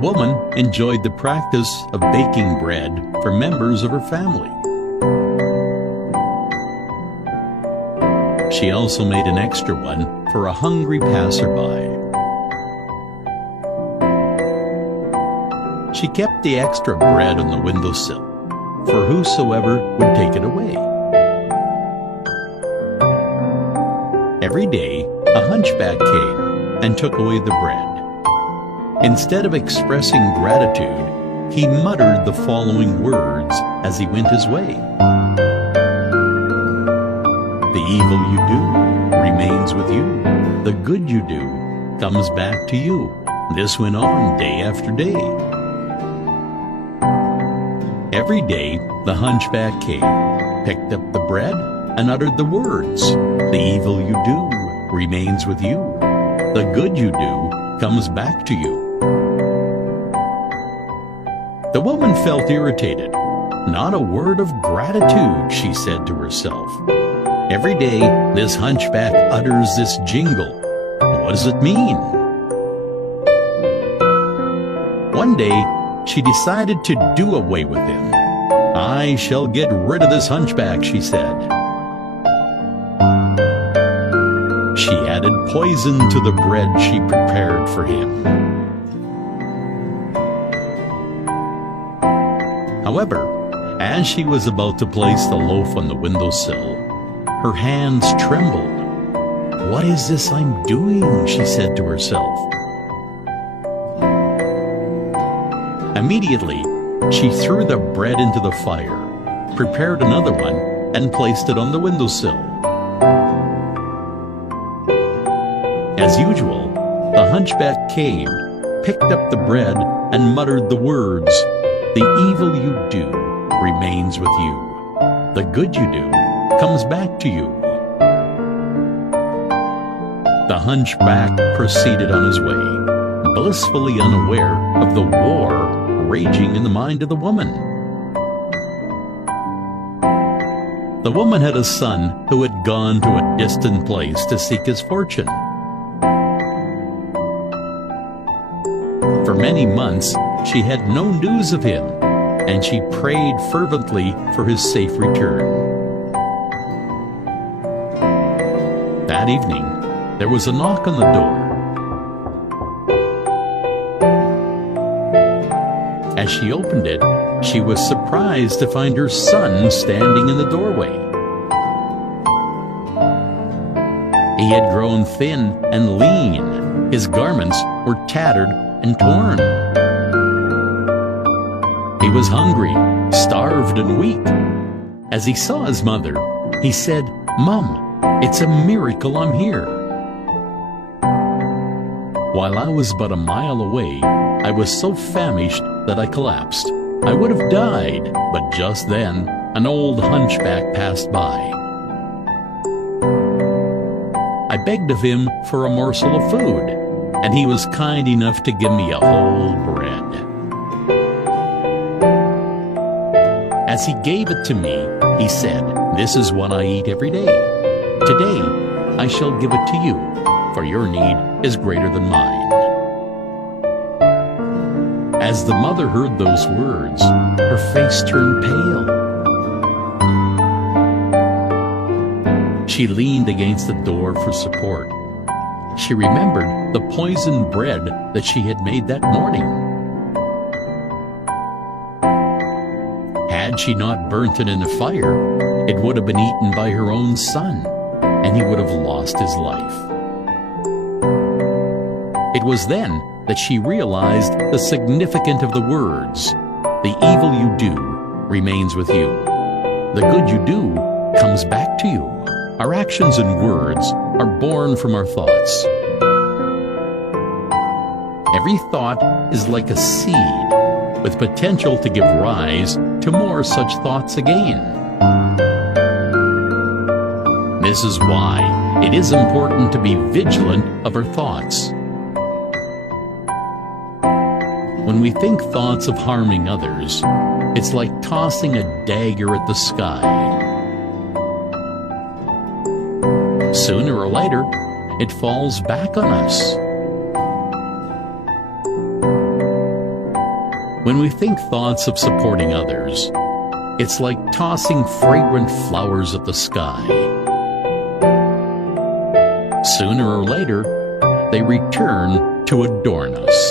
woman enjoyed the practice of baking bread for members of her family. She also made an extra one for a hungry passerby. She kept the extra bread on the windowsill for whosoever would take it away. Every day, a hunchback came and took away the bread. Instead of expressing gratitude, he muttered the following words as he went his way. The evil you do remains with you. The good you do comes back to you. This went on day after day. Every day, the hunchback came, picked up the bread, and uttered the words, the evil you do remains with you. The good you do comes back to you. The woman felt irritated. Not a word of gratitude, she said to herself. Every day, this hunchback utters this jingle. What does it mean? One day, she decided to do away with him. I shall get rid of this hunchback, she said. She added poison to the bread she prepared for him. However, as she was about to place the loaf on the windowsill, her hands trembled. What is this I'm doing? She said to herself. Immediately, she threw the bread into the fire, prepared another one, and placed it on the windowsill. As usual, the hunchback came, picked up the bread, and muttered the words, the evil you do remains with you. The good you do comes back to you. The hunchback proceeded on his way, blissfully unaware of the war raging in the mind of the woman. The woman had a son who had gone to a distant place to seek his fortune. For many months, she had no news of him, and she prayed fervently for his safe return. That evening, there was a knock on the door. As she opened it, she was surprised to find her son standing in the doorway. He had grown thin and lean. His garments were tattered and torn. He was hungry, starved, and weak. As he saw his mother, he said, "Mom, it's a miracle I'm here." While I was but a mile away, I was so famished that I collapsed. I would have died, but just then, an old hunchback passed by. I begged of him for a morsel of food, and he was kind enough to give me a whole bread. As he gave it to me, he said, "This is what I eat every day. Today, I shall give it to you, for your need is greater than mine." As the mother heard those words, her face turned pale. She leaned against the door for support. She remembered the poisoned bread that she had made that morning. Had she not burnt it in a fire, it would have been eaten by her own son, and he would have lost his life. It was then that she realized the significance of the words, "The evil you do remains with you. The good you do comes back to you." Our actions and words are born from our thoughts. Every thought is like a seed, with potential to give rise to more such thoughts again. This is why it is important to be vigilant of our thoughts. When we think thoughts of harming others, it's like tossing a dagger at the sky. Sooner or later, it falls back on us. When we think thoughts of supporting others, it's like tossing fragrant flowers at the sky. Sooner or later, they return to adorn us.